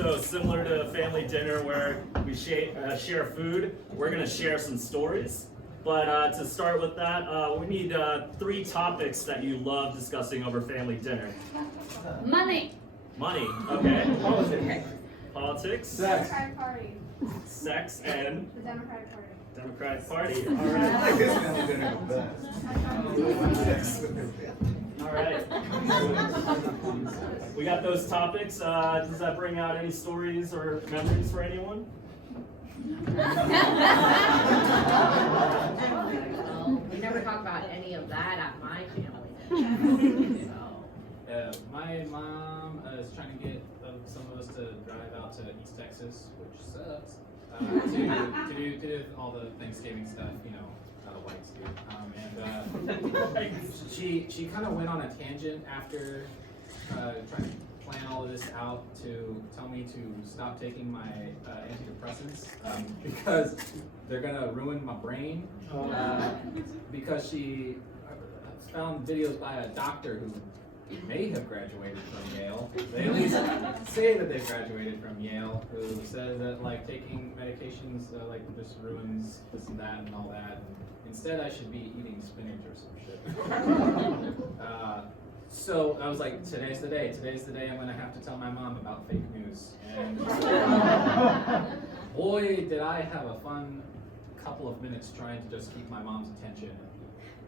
So similar to family dinner where we share food, we're going to share some stories. But to start with that, we need 3 topics that you love discussing over family dinner. Money. Money, okay. Politics. Politics. Sex. Democratic Party. Sex and The Democratic Party. Democratic Party. I All right. like this family dinner the best. Sex with the All right. We got those topics. Does that bring out any stories or memories for anyone? We never talk about any of that at my family. My mom is trying to get some of us to drive out to East Texas, which sucks, to do all the Thanksgiving stuff, you know, how the whites do. She kind of went on a tangent after trying to plan all of this out to tell me to stop taking my antidepressants because they're gonna ruin my brain. Because she found videos by a doctor who may have graduated from Yale. They at least say that they've graduated from Yale, who says that like taking medications like just ruins this and that and all that. And instead, I should be eating spinach or some shit. So I was like, today's the day. Today's the day I'm gonna have to tell my mom about fake news. And boy, did I have a fun couple of minutes trying to just keep my mom's attention.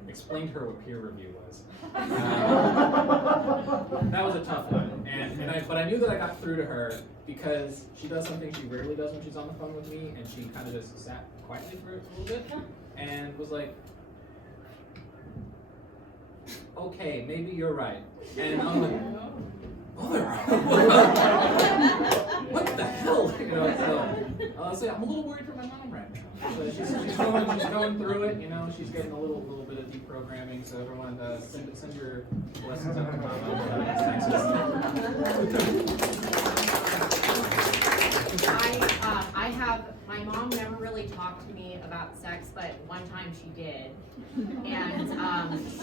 Explained to her what peer review was. That was a tough one, but I knew that I got through to her because she does something she rarely does when she's on the phone with me, and she kind of just sat quietly for a little bit and was like, "Okay, maybe you're right." And I'm like, "Mother, what the hell?" You know, so I'm a little worried for my mom right now. So she's going through it, you know. She's getting a little bit of deprogramming. So everyone, send your blessings up to my mom. My mom never really talked to me about sex, but one time she did. And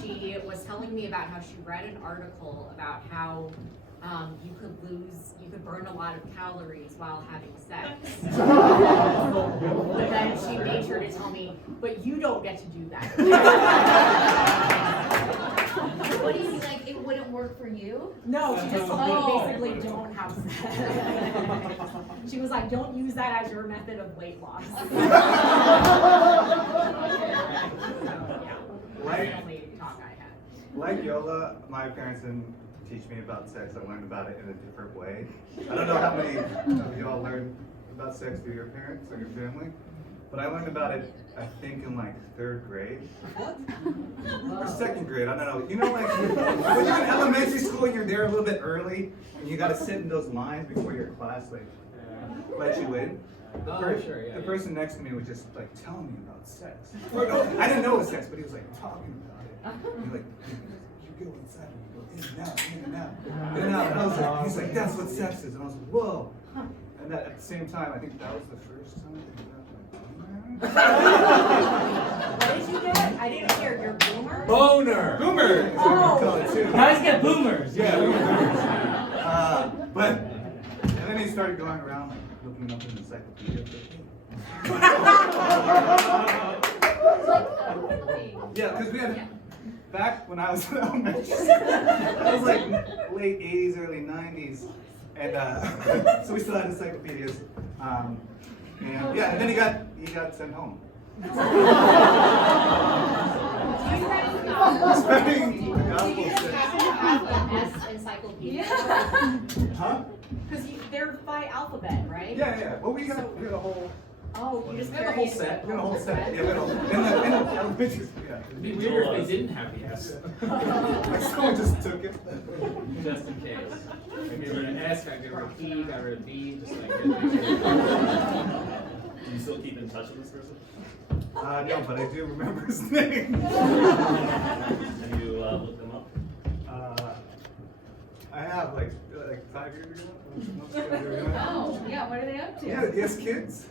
she was telling me about how she read an article about how you could burn a lot of calories while having sex. But then she made sure to tell me, but you don't get to do that. What do you mean, like it wouldn't work for you? No, she just told me basically don't have sex. She was like, don't use that as your method of weight loss. Family talk I had. Like Yola, my parents didn't teach me about sex. I learned about it in a different way. I don't know how many of y'all learned about sex through your parents or your family, but I learned about it, I think, in like 3rd grade. Or 2nd grade, I don't know. You know, like when you're in elementary school and you're there a little bit early and you gotta sit in those lines before your class like let you in. The person next to me was just like telling me about sex. Or, no, I didn't know it was sex, but he was like talking about it. And he like, you go inside and you go in and out, in and out, in and out. And I was like, he's like, that's what sex is. And I was like, whoa. And that, at the same time, I think that was the first time I got What did you get? I didn't hear your boomer. Boner. Boomer! Is what we call it too. Guys get boomers. Yeah, but, and then he started going around like looking up in the encyclopedias. Yeah, because we had, back when I was in elementary, it was like late 80s, early 90s, and so we still had encyclopedias, and yeah, and then he got sent home. Spreading the gospel. S encyclopedia. Huh? Because they're by alphabet, right? Yeah. Well, we got a whole. Oh, you just We had a whole set. We got a whole set. Yeah, we had a whole. In the elementary. Yeah. It'd be weird if they didn't have the S. Like someone just took it. Just in case. I get rid of S, got rid of P, got rid of B, just like Do you still keep in touch with this person? No, but I do remember his name. Have you looked them up? I have like 5 years ago. Oh, yeah, what are they up to? Yeah, he has kids.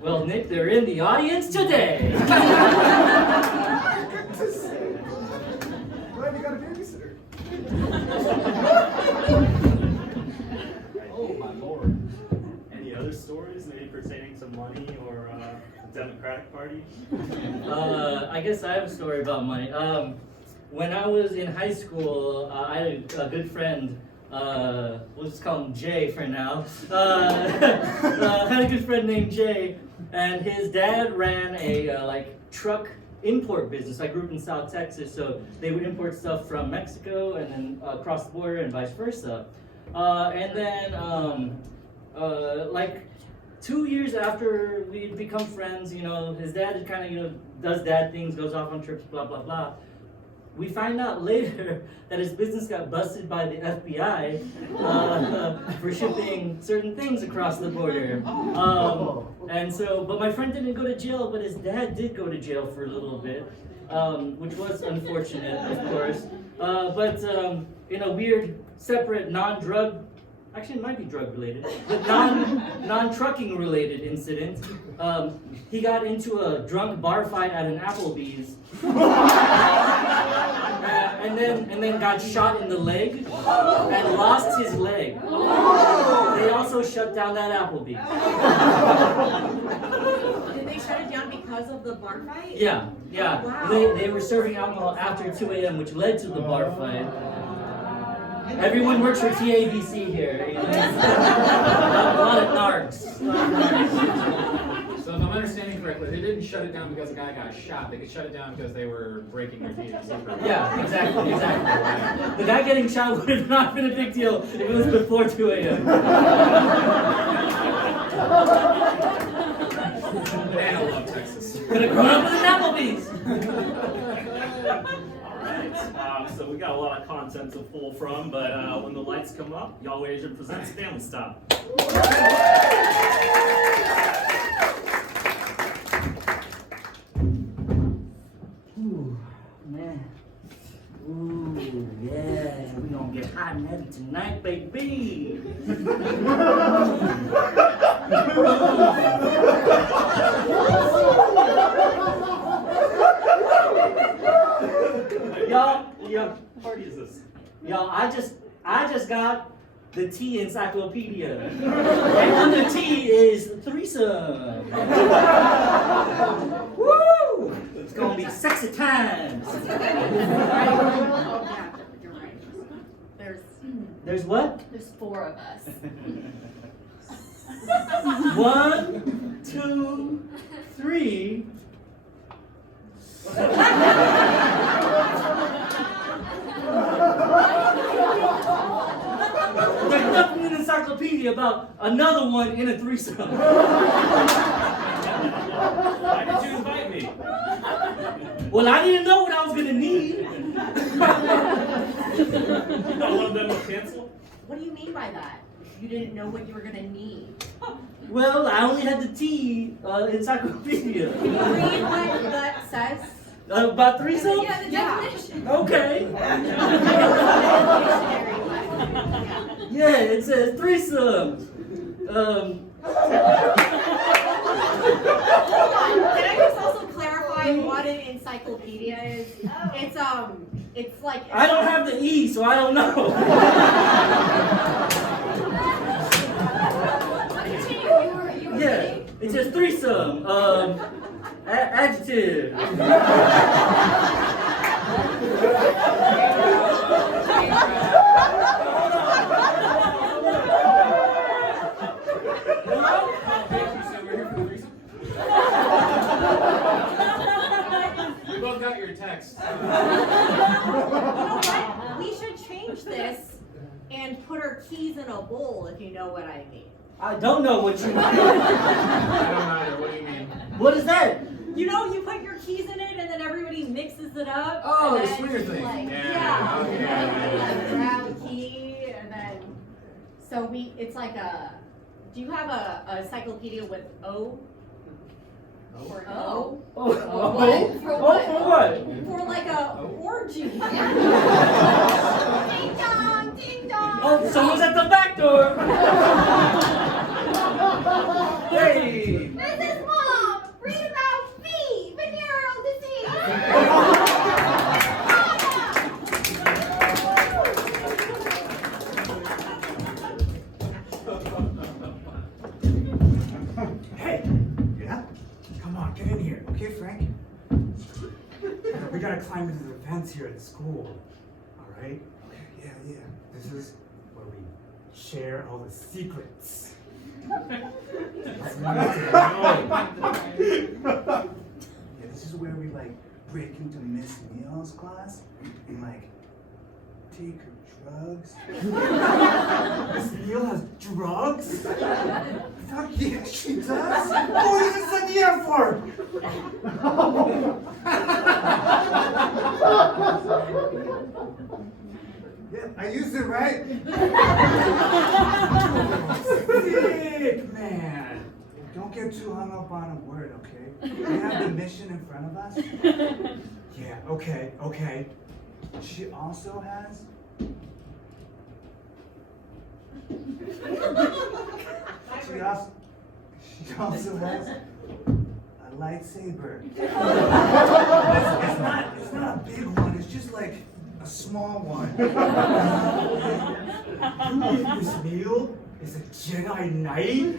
Well, Nick, they're in the audience today. Oh my lord. Any other stories, maybe pertaining to money or the Democratic Party? I guess I have a story about money. When I was in high school, I had a good friend. We'll just call him Jay for now. Had a good friend named Jay, and his dad ran a truck import business. I grew up in South Texas, so they would import stuff from Mexico and then across the border and vice versa. And then, 2 years after we'd become friends, his dad kind of, does dad things, goes off on trips, blah, blah, blah. We find out later that his business got busted by the FBI for shipping certain things across the border. But my friend didn't go to jail, but his dad did go to jail for a little bit, which was unfortunate, of course. But in a weird, separate, non-drug, actually it might be drug related, but non-trucking related incident, he got into a drunk bar fight at an Applebee's. And then got shot in the leg and lost his leg. They also shut down that Applebee's. Did they shut it down because of the bar fight? Yeah. Wow. They were serving alcohol after 2 a.m., which led to the bar fight. Everyone works for TABC here. A lot of narcs. So if I'm understanding correctly, they didn't shut it down because the guy got shot. They could shut it down because they were breaking their THC program. Yeah, exactly. The guy getting shot would have not been a big deal if it was before 2 a.m. Man, I love Texas. Could have grown up with an Applebee's. Alright, so we got a lot of content to pull from, but when the lights come up, Y'all Asian presents Family Style. Ooh, man. Ooh, yeah. We gonna get hot and heavy tonight, baby. Y'all, What party is this? Y'all, I just got the T encyclopedia. And on the T is threesome. Woo! It's gonna be sexy times. Yeah, you're right. There's what? There's 4 of us. 1, 2, 3. There's nothing in the encyclopedia about another one in a threesome. Why did you invite me? Well, I didn't know what I was gonna need. You thought one of them would cancel? What do you mean by that? You didn't know what you were gonna need. Well, I only had the T encyclopedia. Can you read what that says? About threesome? Yeah, the definition. Okay. Dictionary. Yeah, it says threesome. Can I just also clarify what an encyclopedia is? It's like I don't have the E, so I don't know. You were Yeah, kidding? it says threesome. Adjective. We both got your text. You know what? We should change this and put our keys in a bowl, if you know what I mean. I don't know what you mean. I don't either. What do you mean? What is that? You know, you put your keys in it and then everybody mixes it up. Oh, and the then swinger thing. Like, Yeah, okay, yeah. grab a key and then, it's like do you have a encyclopedia with O? Or an O? Oh, what? For oh, what? for what? For like a orgy. Ding dong, ding dong. Oh, someone's at the back door. Hey. This is Mom. Read about feet, venereal disease. Hey! Yeah? Come on, get in here. Okay, Frank. We gotta climb into the fence here at school. Alright? Okay, yeah. This is where we share all the secrets. Yeah, this is where we like break into Miss Neal's class and like take her drugs. Miss Neal has drugs? Fuck yeah, she does. Oh, you just said the F word! Yeah, I used it right. Sick, man! Don't get too hung up on a word, okay? We have the mission in front of us. Yeah, okay. She also has. She also has a lightsaber. It's not a big one. It's just like a small one. Miss Neal is a Jedi Knight?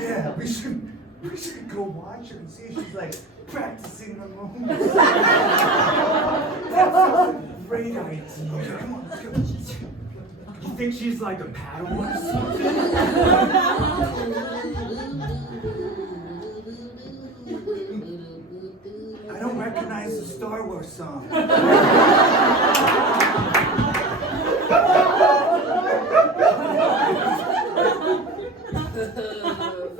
Yeah, we should go watch her and see if she's like practicing the moves. That's a great idea. Okay, come on, let's go. You think she's like a Padawan or something? I don't recognize the Star Wars song.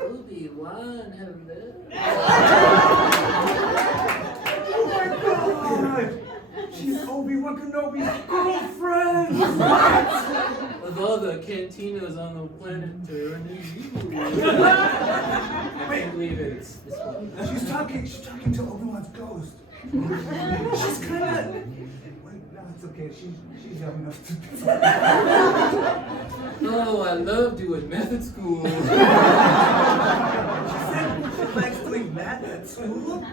Obi-Wan, hello. Oh my god! She's Obi-Wan Kenobi's girlfriend! With all the cantinas on the planet turning evil. I can't believe it's this one. She's talking to Obi-Wan's ghost. She's kinda. Wait, no, it's okay. She's young enough to. Oh, I love doing method school. She likes doing math at school.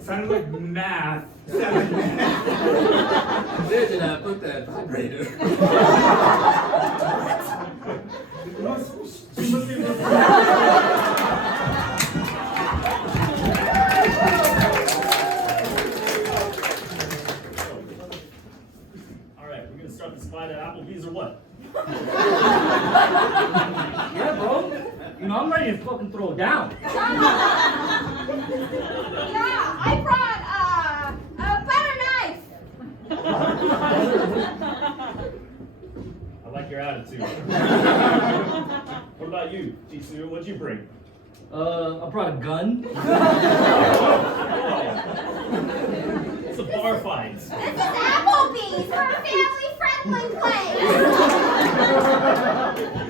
Sounded like math. Where did I put that vibrator? She must be Alright, we're gonna start this fight at Applebee's or what? Yeah, bro. You know, I'm ready to fucking throw down. Yeah, I brought a butter knife. I like your attitude. What about you, Jisoo? What'd you bring? I brought a gun. It's a bar fight. This is Applebee's. We're a family-friendly place.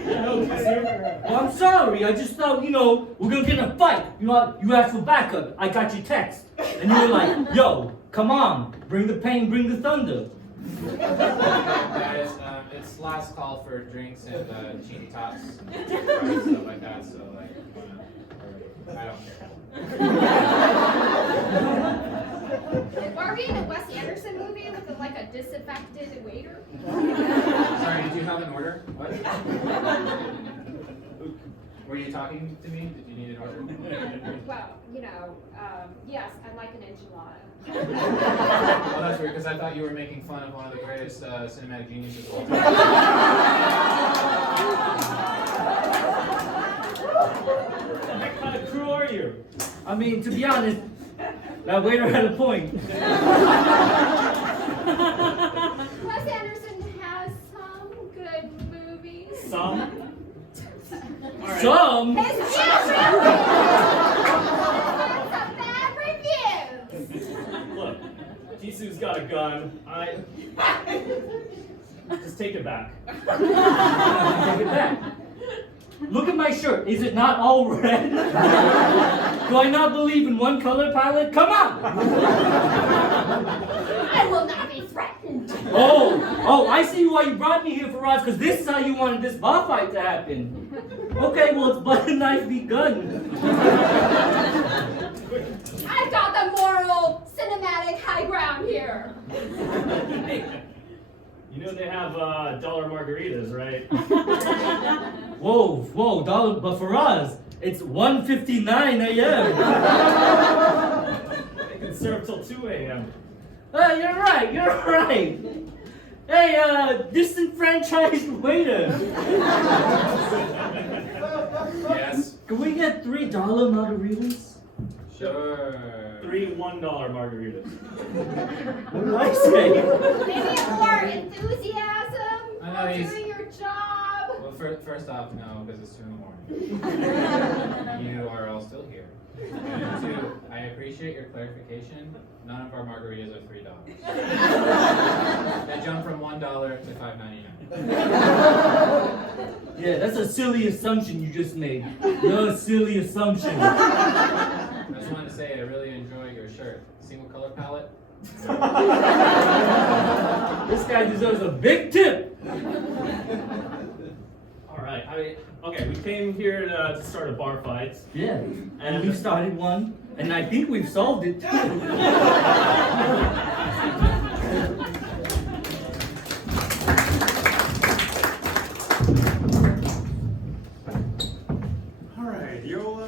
No, Jisoo. Well, I'm sorry. I just thought, we're gonna get in a fight. You asked for backup. I got your text. And you were like, yo, come on. Bring the pain, bring the thunder. Guys, it's last call for drinks and cheesy tots, and stuff like that. So like, I don't care. Are we in a Wes Anderson movie with like a disaffected waiter? Sorry, did you have an order? What? Were you talking to me? Did you need an order? Well, yes, I'd like an enchilada. Oh, that's weird, because I thought you were making fun of one of the greatest cinematic geniuses of all time. What kind of crew are you? I mean, to be honest, that waiter had a point. Wes Anderson has some good movies. Some? Alright. Some. His music! Some bad reviews. Look, Jisoo's got a gun. Just take it back. Take it back. Look at my shirt. Is it not all red? Do I not believe in one color palette? Come on! I will not be threatened. Oh, I see why you brought me here for Roz, because this is how you wanted this bar fight to happen. Okay, well, it's butter knife v. gun. I've got the moral, cinematic high ground here. You know they have dollar margaritas, right? Whoa, dollar, but for us, it's 1:59 a.m. They can serve till 2 a.m. You're right. Hey, disenfranchised waiter. Yes. Can we get $3 margaritas? Sure. 3 $1 margaritas. What did I say? Maybe more enthusiasm I know while he's- doing your job. Well, first off, no, because it's 2 in the morning. You are all still here. And 2, I appreciate your clarification. None of our margaritas are $3. They jump from $1 to $5.99. Yeah, that's a silly assumption you just made. No silly assumption. I just wanted to say I really enjoy your shirt. Single color palette. This guy deserves a big tip. All right. Okay, we came here to start a bar fight. Yeah, and we've started one, and I think we've solved it too. All right, Yola.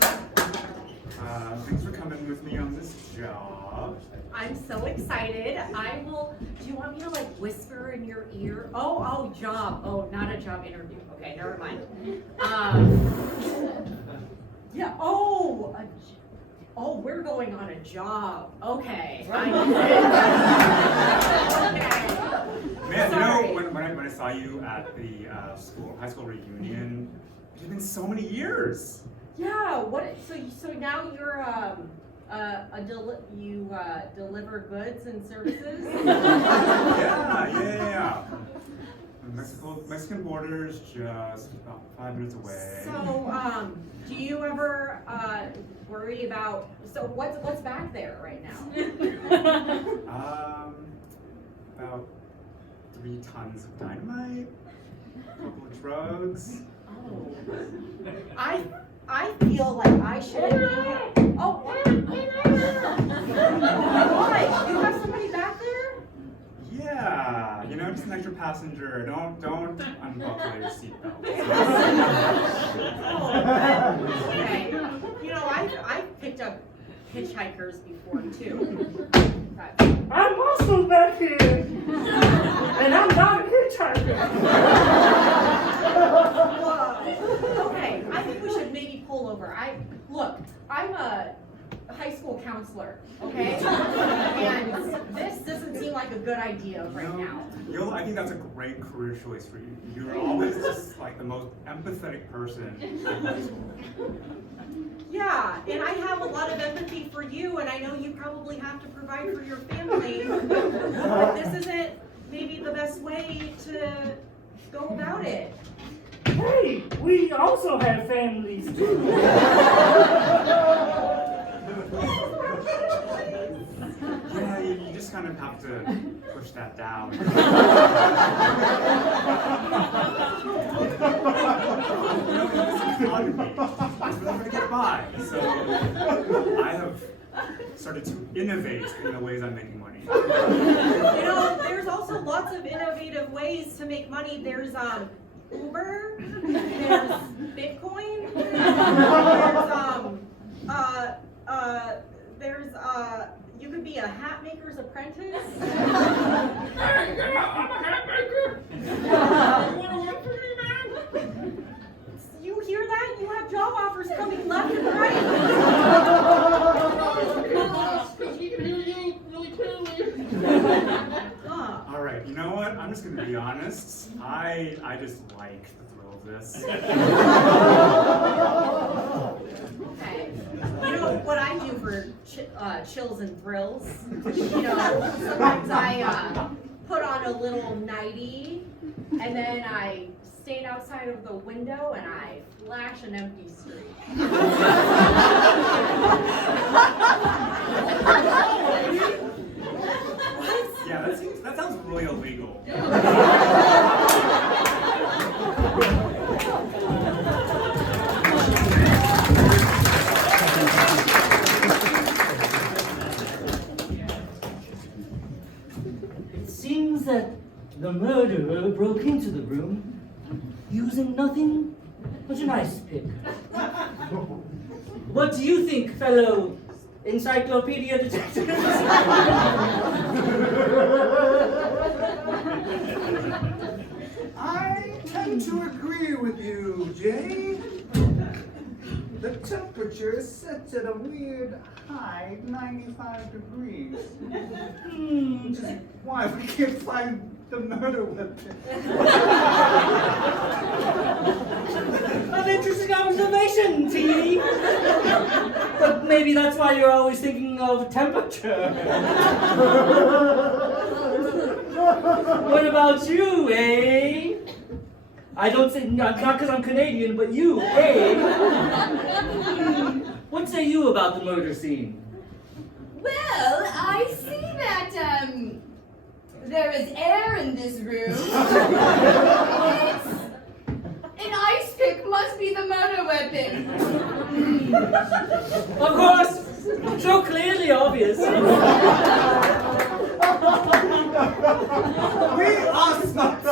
Thanks for coming with me on this job. I'm so excited. Do you want me to like whisper in your ear? Oh, job. Oh, not a job interview. Okay, never mind. Yeah, we're going on a job. Okay. Okay. Man, Sorry. you know, when I saw you at the high school reunion, it's been so many years. Yeah, so now you're you deliver goods and services? Yeah. Mexican border's just about 5 minutes away. So, do you ever worry about? So, what's back there right now? About 3 tons of dynamite, a couple of drugs. Oh, I feel like I should. Oh, what? You have somebody back there? Yeah, you know, just an extra passenger. Don't unbuckle your seatbelt. Okay. You know, I've picked up hitchhikers before too. I'm also back here, and I'm not a hitchhiker. Whoa. Okay, I think we should maybe pull over. I'm a high school counselor, okay? And this doesn't seem like a good idea right now. I think that's a great career choice for you. You're always just like the most empathetic person at high school. Yeah, and I have a lot of empathy for you, and I know you probably have to provide for your family, but this isn't maybe the best way to go about it. Hey, we also have families too. Yeah, you just kind of have to push that down. It's really going to get by. So I have started to innovate in the ways I'm making money. You know, there's also lots of innovative ways to make money. There's Uber, there's Bitcoin, there's you could be a hat maker's apprentice. I'm a hat maker. You want to work for me, man? You hear that? You have job offers coming left and right. Because he can hear you really clearly. Huh. All right, you know what? I'm just going to be honest. I just like the thrill of this. Okay. You know what I do for chills and thrills? You know, sometimes I put on a little nightie, and then I stand outside of the window and I flash an empty street. Yeah, that sounds really illegal. It seems that the murderer broke into the room using nothing What a nice pick. What do you think, fellow encyclopedia detectives? I tend to agree with you, Jay. The temperature is set at a weird high 95 degrees. Which is why we can't find the murder weapon. An interesting observation, T. But maybe that's why you're always thinking of temperature. What about you, eh? I don't say, not because I'm Canadian, but you, eh? What say you about the murder scene? Well, I see that, there is air in this room. An ice pick must be the murder weapon. Of course! So clearly obvious. We are smart.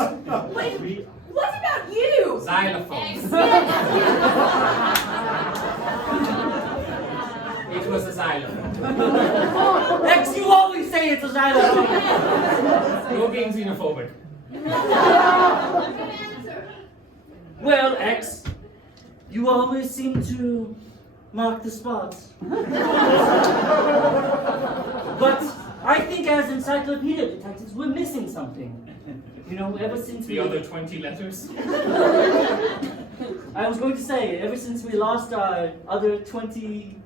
Wait, what about you? Xylophone. It was a xylophone. X, you always say it's a xylophone. You're being xenophobic. Good answer. Well, X, you always seem to mark the spots. But I think as encyclopedia detectives, we're missing something. You know, ever since The other 20 letters? I was going to say, ever since we lost our other 22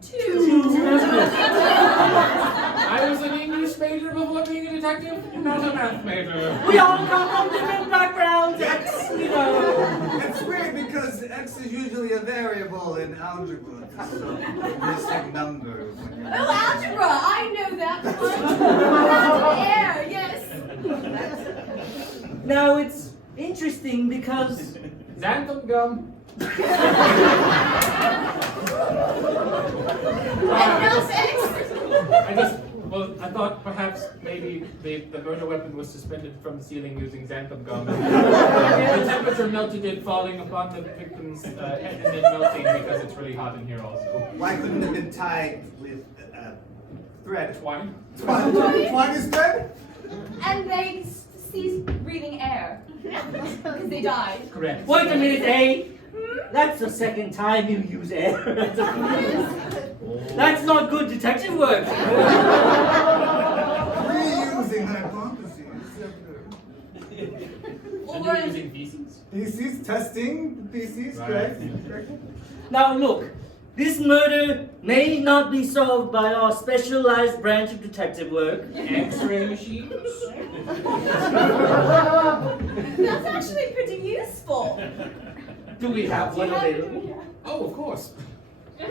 I was an English major before being a detective, not a math major. we all come from different backgrounds, X, you know. It's weird because X is usually a variable in algebra. So missing number. Oh, algebra, I know that one. That's air, yes. Now it's interesting because Xanthan gum. I thought perhaps maybe the murder weapon was suspended from the ceiling using xanthan gum. The temperature melted it, falling upon the victim's head and then melting because it's really hot in here also. Why couldn't it have been tied with thread? Twine? Twine is thread? And they ceased breathing air. Because they died. Correct. wait a minute, A. That's the second time you use air. That's not good detective work. Reusing hypotheses. Shouldn't you be using feces? Theses, testing, theses, Right. correct? Now look, this murder may not be solved by our specialized branch of detective work. X-ray machines? That's actually pretty useful. Do we have one available? Oh, of course. Wait,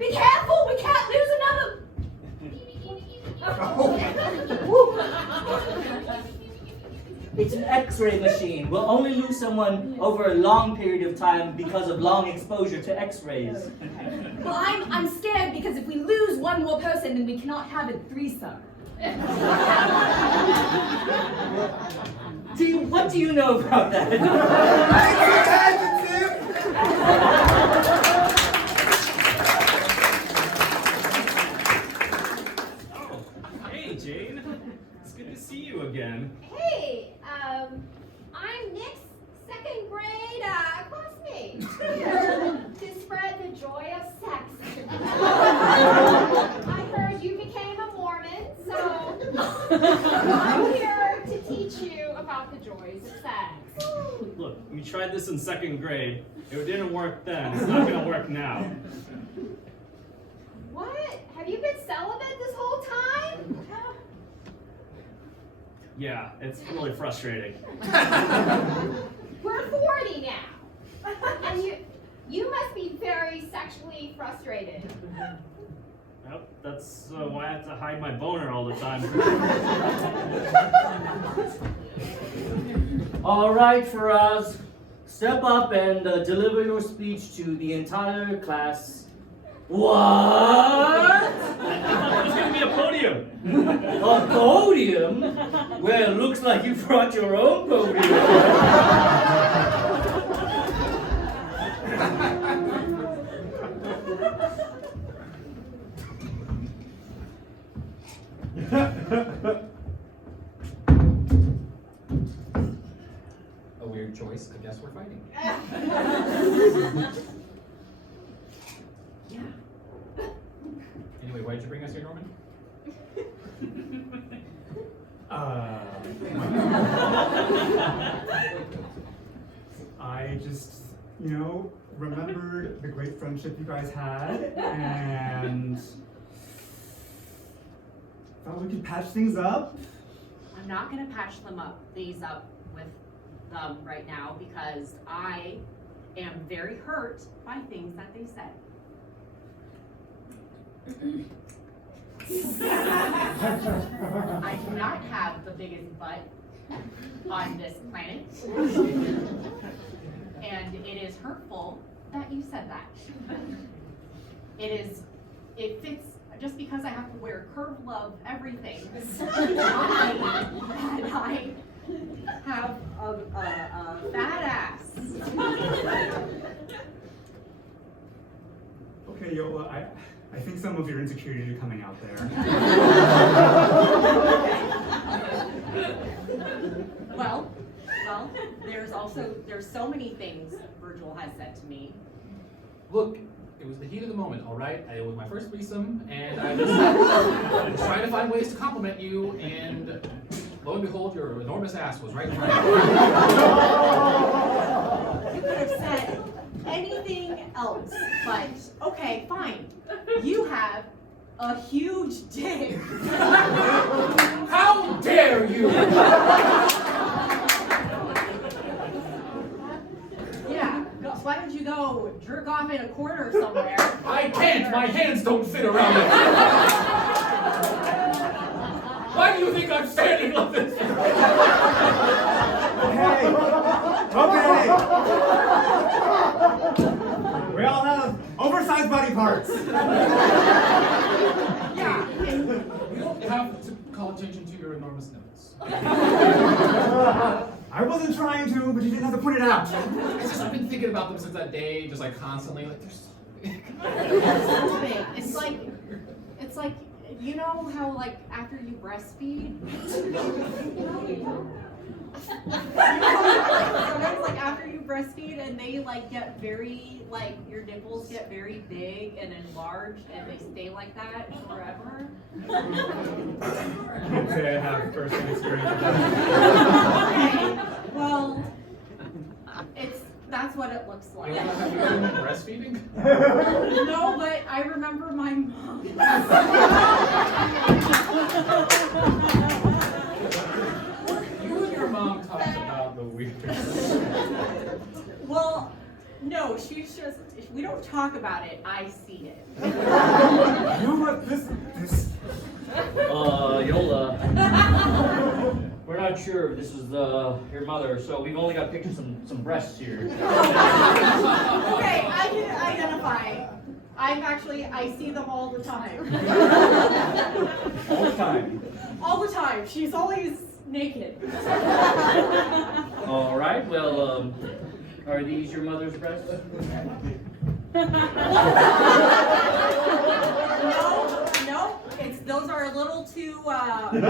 be careful, we can't lose another. It's an X-ray machine. We'll only lose someone over a long period of time because of long exposure to X-rays. Well, I'm scared because if we lose one more person, then we cannot have a threesome. What do you know about that? Oh, hey Jane. It's good to see you again. Hey, I'm Nick's second grade classmate. To spread the joy of sex. I heard you became a Mormon, so I'm here to teach you about the joys of sex. Look, we tried this in second grade. It didn't work then. It's not gonna work now. What? Have you been celibate this whole time? Yeah, it's really frustrating. We're 40 now. And you must be very sexually frustrated. Yep, that's why I have to hide my boner all the time. All right, Faraz, step up and deliver your speech to the entire class. What? I thought there was gonna be a podium. A podium? Well, looks like you brought your own podium. you know, remembered the great friendship you guys had, and thought we could patch things up. I'm not gonna patch these up with them right now because I am very hurt by things that they said. I do not have the biggest butt on this planet. And it is hurtful that you said that. It fits just because I have to wear curve love everything. And I have a fat ass. Okay, Yola, I think some of your insecurities are coming out there. Well, there's so many things Virgil has said to me. Look, it was the heat of the moment, all right? It was my first threesome, and I was trying to find ways to compliment you, and lo and behold, your enormous ass was right in front of me. You could have said anything else, but okay, fine. You have a huge dick. How dare you! Yeah, why don't you go jerk off in a corner somewhere? I can't! My hands don't fit around it! Why do you think I'm standing like this? Okay. We all have oversized body parts. Yeah, and You don't have to call attention to your enormous nipples. I wasn't trying to, but you didn't have to point it out. It's just I've been thinking about them since that day, just like constantly, like they're so big. it's like, you know how like after you breastfeed, sometimes like after you breastfeed and they like get very like your nipples get very big and enlarged and they stay like that forever. I can't say I have first-hand experience with that. Okay, well, that's what it looks like. Have you been breastfeeding? No, but I remember my mom. You and your mom talked about the weirdest. Well, no, we don't talk about it, I see it. You know what, this... Yola. We're not sure if this is your mother, so we've only got pictures of some breasts here. Okay, I can identify. I see them all the time. All the time. All the time. She's always naked. All right, well, are these your mother's breasts? No, those are a little too, Hold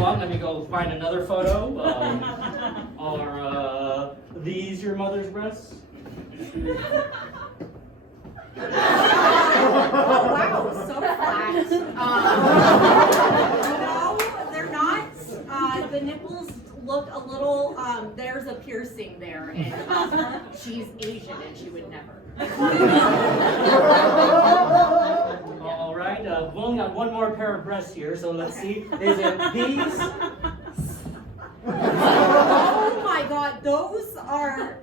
on, let me go find another photo. Are these your mother's breasts? Oh wow, so flat. No, they're not. The nipples look a little, there's a piercing there, and she's Asian and she would never. All right, we've only got one more pair of breasts here, so let's see. Is it these? Oh my god, those are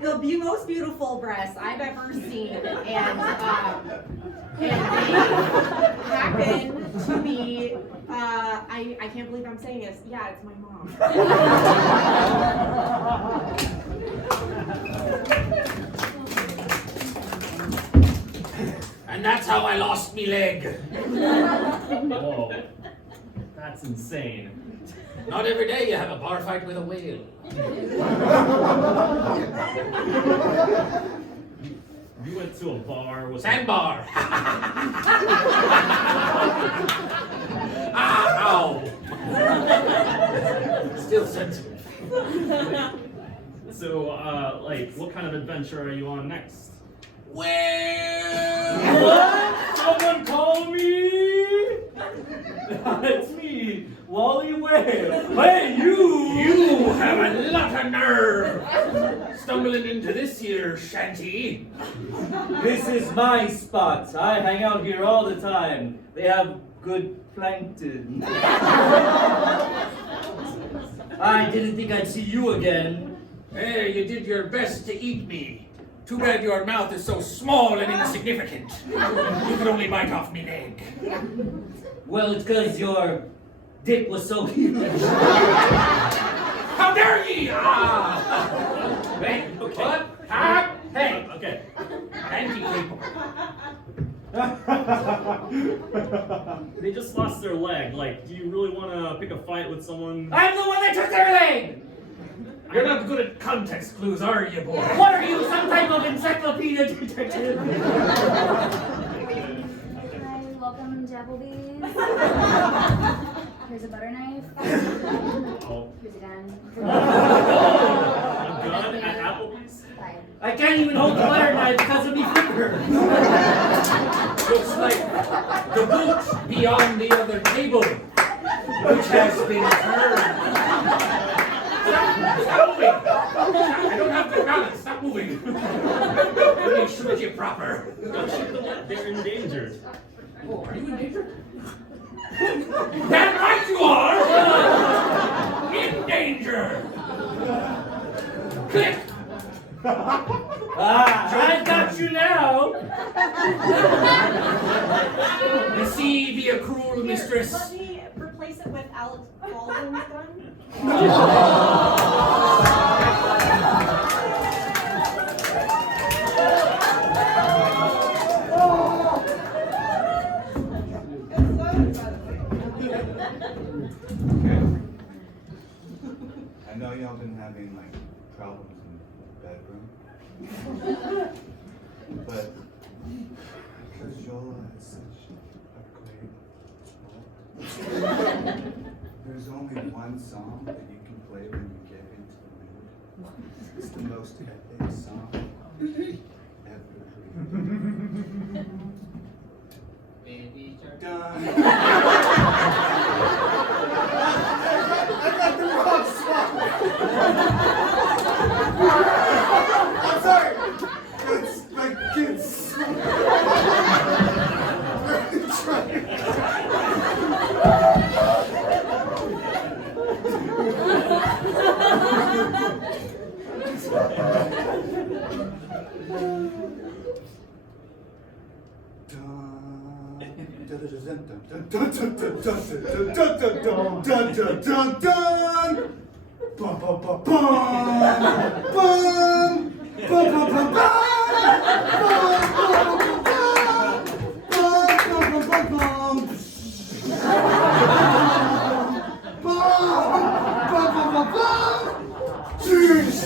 the most beautiful breasts I've ever seen, and they happen to be, I can't believe I'm saying this, yeah, it's my mom. And that's how I lost me leg. Whoa, that's insane. Not every day you have a bar fight with a whale. You went to a bar with Sandbar. Ow. Still sensitive. So, like, what kind of adventure are you on next? Well, What? Someone call me! It's me. Wally Whale. Hey, you! You have a lot of nerve stumbling into this here shanty. This is my spot. I hang out here all the time. They have good plankton. I didn't think I'd see you again. Hey, you did your best to eat me. Too bad your mouth is so small and insignificant. You could only bite off me leg. Well, it's because your dick was so huge. How dare ye! Ah! Hey, Okay. what? Ah! Hey! Okay. Anti-capable. They just lost their leg. Like, do you really want to pick a fight with someone? I'm the one that took their leg! You're not good at context clues, are you, boy? What are you, some type of encyclopedia detective? Hi, welcome to Applebee's. Here's a butter knife. Oh. Here's a gun. A gun at Applebee's? Bye. I can't even hold the butter knife because of me flipper. Looks like the boot beyond the other table, which has been turned. Stop moving! I don't have the balance. Stop moving. Let me shoot you proper. Don't shoot them. They're endangered. Oh, are you in danger? Damn right you are! In danger! Click! Ah, I got you now. Receive your cruel mistress. Let me replace it with Alex Baldwin's gun. I know y'all been having like problems in the bedroom, but because y'all had such a great there's only one song that you can play when you get into the mood. It's the most epic song ever created. Baby shark. Done. I got the wrong song. I'm sorry. It's my kids.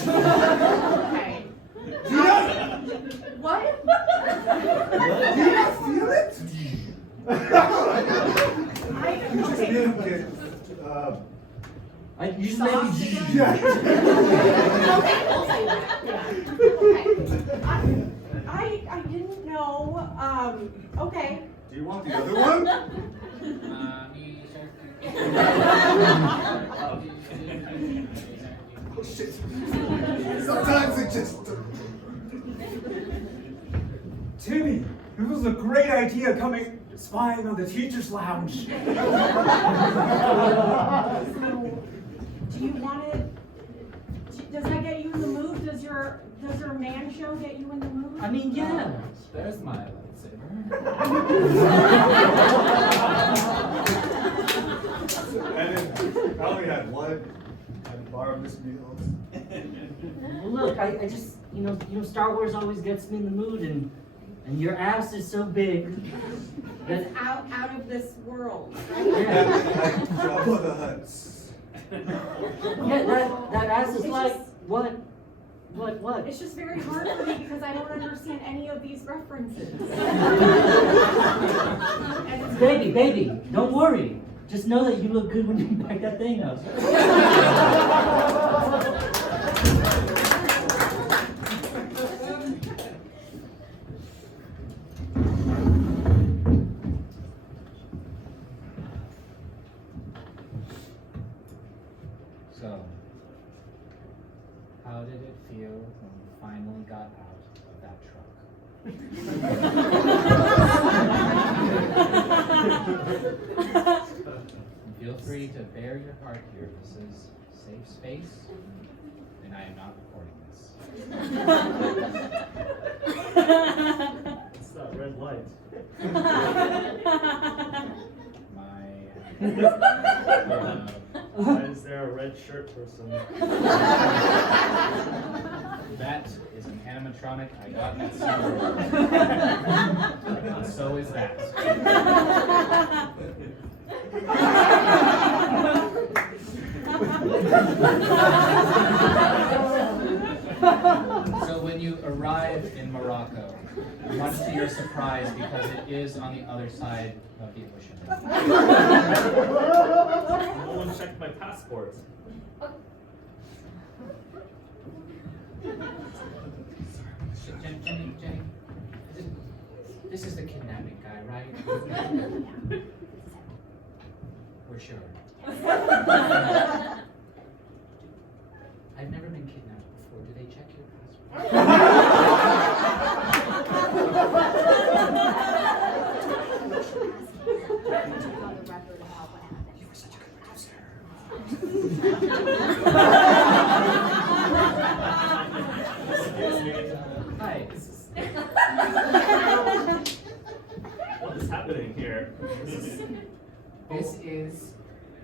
Okay. What? Do you not feel it? You just didn't get, You just made me. yeah. Okay, we'll say that. I didn't know. Okay. Do you want the other one? Mommy shark. Oh shit. Sometimes it just. Timmy, it was a great idea coming spying on the teacher's lounge. Do you want to? Does that get you in the mood? Does your man show get you in the mood? I mean, yeah. There's my lightsaber. And then I only had one. I borrowed Miss Meals. Well, look, I just, Star Wars always gets me in the mood, and your ass is so big that It's out of this world, right? yeah, Jabba the Hutt's. that ass is like what? It's just very hard for me because I don't understand any of these references. Baby, don't worry. Just know that you look good when you back that thing up. Feel free to bare your heart here. This is safe space, and I am not recording this. It's that red light. Why is there a red shirt person? That is an animatronic I got at SeaWorld. And so is that. So when you arrive in Morocco, much to your surprise, because it is on the other side of the ocean. No one checked my passport. Jenny, this is the kidnapping guy, right? We're sure. I've never been kidnapped before. Do they check your Excuse me. Hi. What is happening here? This is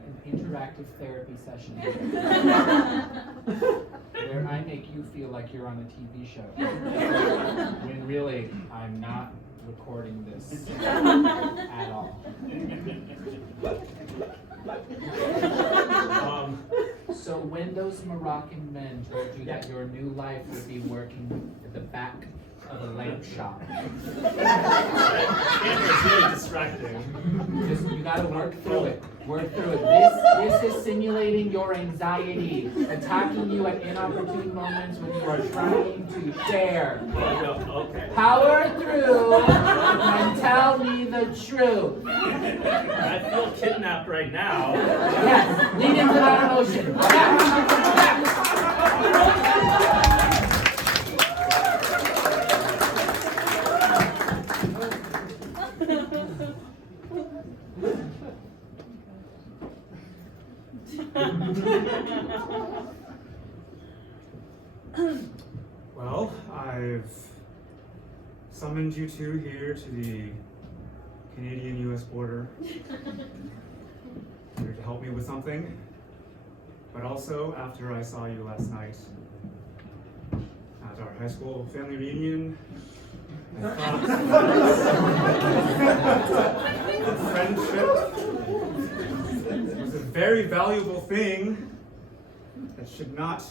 an interactive therapy session where I make you feel like you're on a TV show. When really, I'm not recording this at all. So when those Moroccan men told you that your new life would be working at the back of a lamp shop, Camera's really distracting. just you gotta work through it. Work through it. This is simulating your anxiety, attacking you at inopportune moments when you are trying to share. Okay. Power through and tell me the truth. I feel kidnapped right now. Yes, lean into that emotion. Well, I've summoned you two here to the Canadian-US border. Here to help me with something. But also, after I saw you last night at our high school family reunion, I thought friendship was a very valuable thing that should not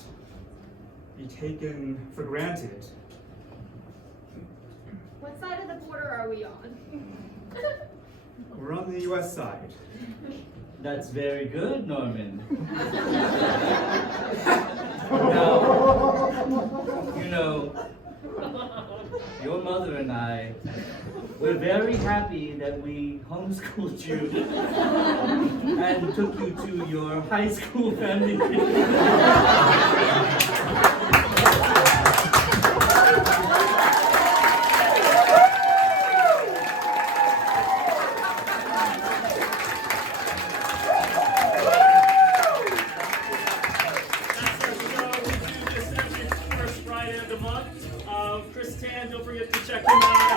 be taken for granted. What side of the border are we on? We're on the US side. That's very good, Norman. Now, your mother and I, we're very happy that we homeschooled you and took you to your high school family reunion. Don't forget to check him out